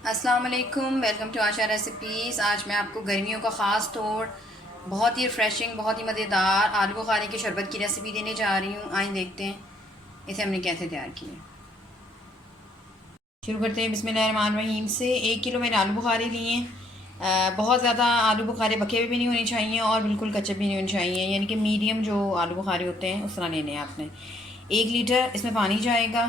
अस्सलाम वालेकुम, welcome to Asha recipes. आज मैं आपको गर्मियों का ख़ास तौर बहुत ही रिफ़्रेशिंग, बहुत ही मज़ेदार आलू बुखारे के शरबत की रेसिपी देने जा रही हूँ। आइए देखते हैं इसे हमने कैसे तैयार किया। शुरू करते हैं बिस्मिल्लाहिर्रहमानिर्रहीम से। 1 किलो मैंने आलू बुखारे लिए हैं। बहुत ज़्यादा आलू बुखारे पके हुए भी नहीं होने चाहिए और बिल्कुल कच्चे भी नहीं होने चाहिए, यानी कि मीडियम जो आलू बुखारे होते हैं उस तरह लेने हैं आपने। 1 लीटर इसमें पानी जाएगा।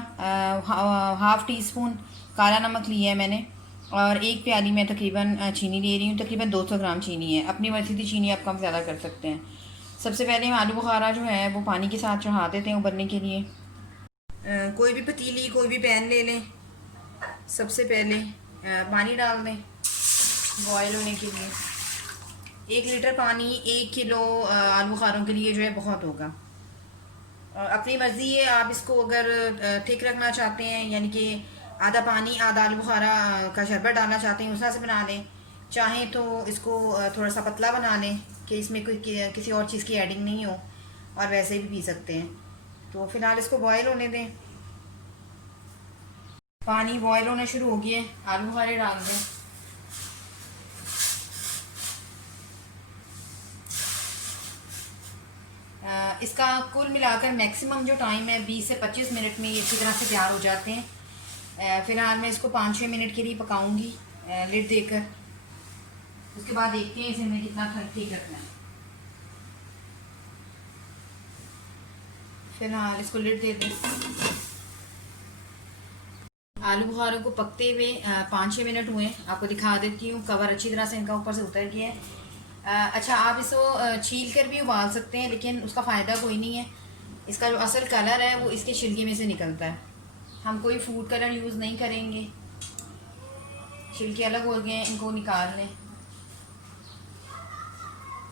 हाफ़ टी स्पून काला नमक लिया है मैंने, और एक प्याली में तकरीबन चीनी ले रही हूँ। तकरीबन 200 ग्राम चीनी है। अपनी मर्ज़ी की चीनी आप कम ज़्यादा कर सकते हैं। सबसे पहले हम आलू बुखारा जो है वो पानी के साथ चढ़ा देते हैं उबलने के लिए। कोई भी पतीली, कोई भी पैन ले लें। सबसे पहले पानी डाल दें बॉयल होने के लिए। 1 लीटर पानी 1 किलो आलू बुखारों के लिए जो है बहुत होगा। और अपनी मर्ज़ी है, आप इसको अगर थिक रखना चाहते हैं, यानी कि आधा पानी आधा आलू बुखारा का शरबत डालना चाहते हैं, उस तरह से बना लें। चाहें तो इसको थोड़ा सा पतला बना लें कि इसमें कोई किसी और चीज़ की एडिंग नहीं हो, और वैसे भी पी सकते हैं। तो फ़िलहाल इसको बॉयल होने दें। पानी बॉयल होना शुरू हो गया, आलू बुखारे डाल दें। इसका कुल मिलाकर मैक्सिमम जो टाइम है 20 से 25 मिनट में ये अच्छी तरह से तैयार हो जाते हैं। फ़िलहाल मैं इसको 5-6 मिनट के लिए पकाऊंगी लिड देकर। उसके बाद देखते हैं इसे हमें कितना ठीक रखना है। फ़िलहाल इसको लिड दे दें। आलू बुखारों को पकते हुए 5-6 मिनट हुए। आपको दिखा देती हूँ, कवर अच्छी तरह से इनका ऊपर से उतर गया है। अच्छा, आप इसको छील कर भी उबाल सकते हैं, लेकिन उसका फ़ायदा कोई नहीं है। इसका जो असल कलर है वो इसके छिलके में से निकलता है। हम कोई फूड कलर यूज़ नहीं करेंगे। छिलके अलग हो गए हैं, इनको निकाल लें।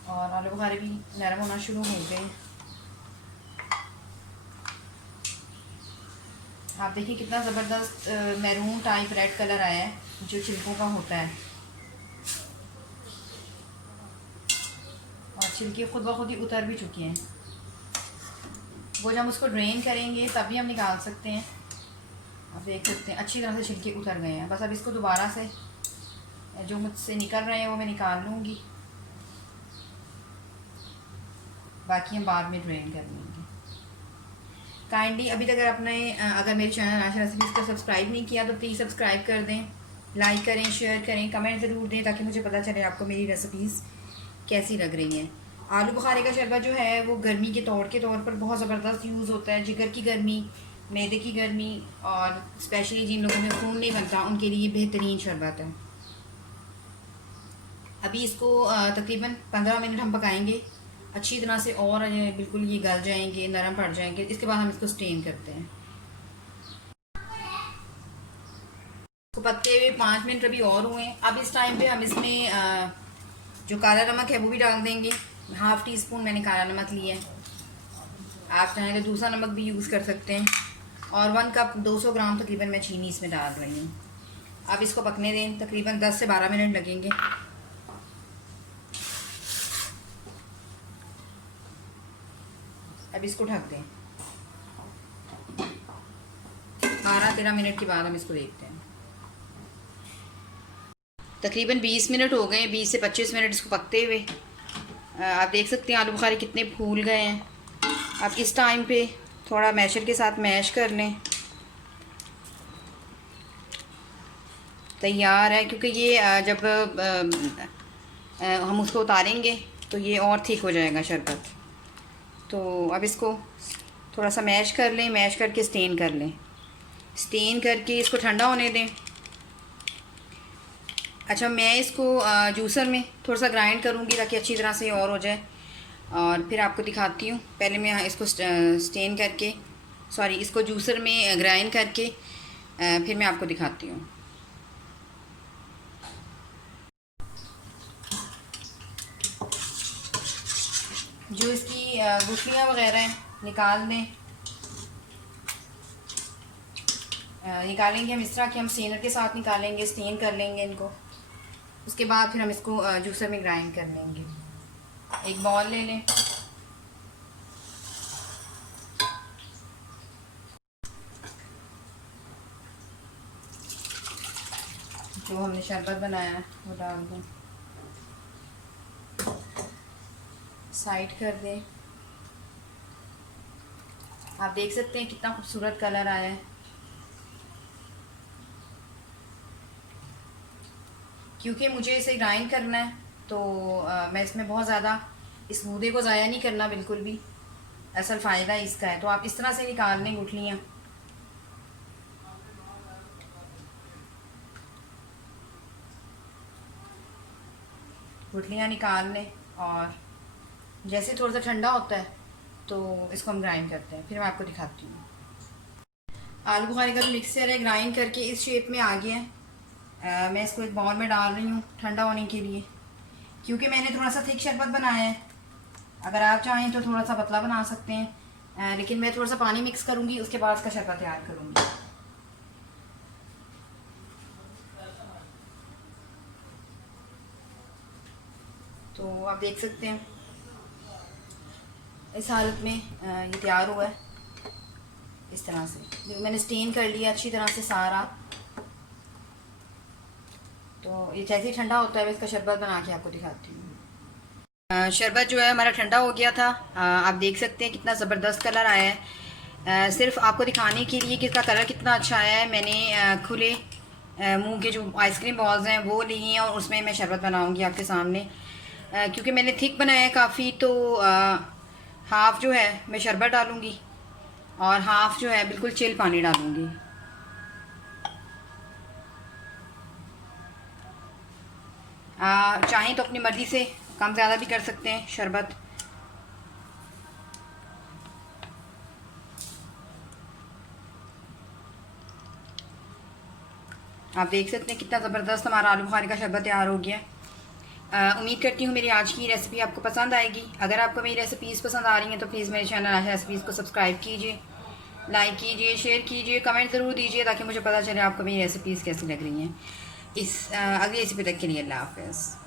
और आलू बुखारे भी नरम होना शुरू हो गए। आप देखिए कितना ज़बरदस्त मैरून टाइप रेड कलर आया है जो छिलकों का होता है। और छिलके खुद ब खुद ही उतर भी चुके हैं। वो जब हम उसको ड्रेन करेंगे तब भी हम निकाल सकते हैं। आप देख सकते हैं अच्छी तरह से छिलके उतर गए हैं। बस अब इसको दोबारा से जो मुझसे निकल रहे हैं वो मैं निकाल लूँगी, बाकी हम बाद में ड्रेन कर लेंगे। काइंडली अभी तक अगर मेरे चैनल आशा रेसिपीज़ को सब्सक्राइब नहीं किया तो प्लीज़ सब्सक्राइब कर दें, लाइक करें, शेयर करें, कमेंट ज़रूर दें ताकि मुझे पता चले आपको मेरी रेसिपीज़ कैसी लग रही हैं। आलू बुखारे का शरबत जो है वो गर्मी के तौर पर बहुत ज़बरदस्त यूज़ होता है। जिगर की गर्मी, मैदे की गर्मी, और स्पेशली जिन लोगों में खून नहीं बनता उनके लिए बेहतरीन शरबत है। अभी इसको तकरीबन 15 मिनट हम पकाएंगे अच्छी तरह से, और बिल्कुल ये गल जाएंगे, नरम पड़ जाएंगे। इसके बाद हम इसको स्टेन करते हैं। इसको पकते हुए 5 मिनट अभी और हुए। अब इस टाइम पे हम इसमें जो काला नमक है वो भी डाल देंगे। हाफ़ टी स्पून मैंने काला नमक लिया है। आप चाहें तो दूसरा नमक भी यूज़ कर सकते हैं। और 1 कप 200 ग्राम तकरीबन मैं चीनी इसमें डाल रही हूँ। अब इसको पकने दें, तकरीबन 10 से 12 मिनट लगेंगे। अब इसको ढक दें। 12-13 मिनट के बाद हम इसको देखते हैं। तकरीबन 20 मिनट हो गए, 20 से 25 मिनट इसको पकते हुए। आप देख सकते हैं आलू बुखारे कितने फूल गए हैं। आप इस टाइम पे थोड़ा मैशर के साथ मैश कर लें। तैयार है, क्योंकि ये जब हम उसको उतारेंगे तो ये और ठीक हो जाएगा शरबत। तो अब इसको थोड़ा सा मैश कर लें, मैश करके स्टेन कर लें। स्टेन करके इसको ठंडा होने दें। अच्छा, मैं इसको जूसर में थोड़ा सा ग्राइंड करूँगी ताकि अच्छी तरह से और हो जाए, और फिर आपको दिखाती हूँ। पहले मैं इसको स्टेन करके, सॉरी, इसको जूसर में ग्राइंड करके फिर मैं आपको दिखाती हूँ। जो इसकी गुठलियाँ वगैरह हैं निकाल दें। निकालेंगे हम इस तरह कि हम स्टेनर के साथ निकालेंगे, स्टेन कर लेंगे इनको। उसके बाद फिर हम इसको जूसर में ग्राइंड कर लेंगे। एक बॉल ले लें। जो हमने शरबत बनाया है वो डाल दें, साइड कर दें। आप देख सकते हैं कितना खूबसूरत कलर आया है। क्योंकि मुझे इसे ग्राइंड करना है तो मैं इसमें बहुत ज़्यादा इस गूदे को ज़ाया नहीं करना बिल्कुल भी, असल फ़ायदा इसका है। तो आप इस तरह से निकाल लें गुठलियाँ। गुठलियाँ निकाल लें और जैसे थोड़ा सा ठंडा होता है तो इसको हम ग्राइंड करते हैं, फिर मैं आपको दिखाती हूँ। आलू बुखारी का जो मिक्सचर है ग्राइंड करके इस शेप में आ गया है। मैं इसको एक बाउल में डाल रही हूँ ठंडा होने के लिए, क्योंकि मैंने थोड़ा सा थिक शरबत बनाया है। अगर आप चाहें तो थोड़ा सा पतला बना सकते हैं, लेकिन मैं थोड़ा सा पानी मिक्स करूँगी, उसके बाद इसका शरबत तैयार करूँगी। तो आप देख सकते हैं इस हालत में ये तैयार हुआ है इस तरह से। मैंने स्टेन कर लिया अच्छी तरह से सारा। तो ये जैसे ही ठंडा होता है मैं इसका शरबत बना के आपको दिखाती हूँ। शरबत जो है हमारा ठंडा हो गया था। आप देख सकते हैं कितना ज़बरदस्त कलर आया है। सिर्फ आपको दिखाने के लिए कि इसका कलर कितना अच्छा आया है, मैंने खुले मुंह के जो आइसक्रीम बॉल्स हैं वो ली हैं और उसमें मैं शरबत बनाऊँगी आपके सामने। क्योंकि मैंने थिक बनाया है काफ़ी, तो हाफ़ जो है मैं शरबत डालूँगी और हाफ़ जो है बिल्कुल चिल पानी डालूँगी। चाहें तो अपनी मर्ज़ी से कम ज़्यादा भी कर सकते हैं शरबत। आप देख सकते हैं कितना ज़बरदस्त हमारा आलू बुखारी का शरबत तैयार हो गया। उम्मीद करती हूँ मेरी आज की रेसिपी आपको पसंद आएगी। अगर आपको मेरी रेसिपीज़ पसंद आ रही हैं तो प्लीज़ मेरे चैनल आशा रेसिपीज़ को सब्सक्राइब कीजिए, लाइक कीजिए, शेयर कीजिए, कमेंट ज़रूर दीजिए ताकि मुझे पता चले आपको मेरी रेसिपीज़ कैसी लग रही हैं। इस अगली रेसिपी तक के लिए अल्लाह हाफ़िज़।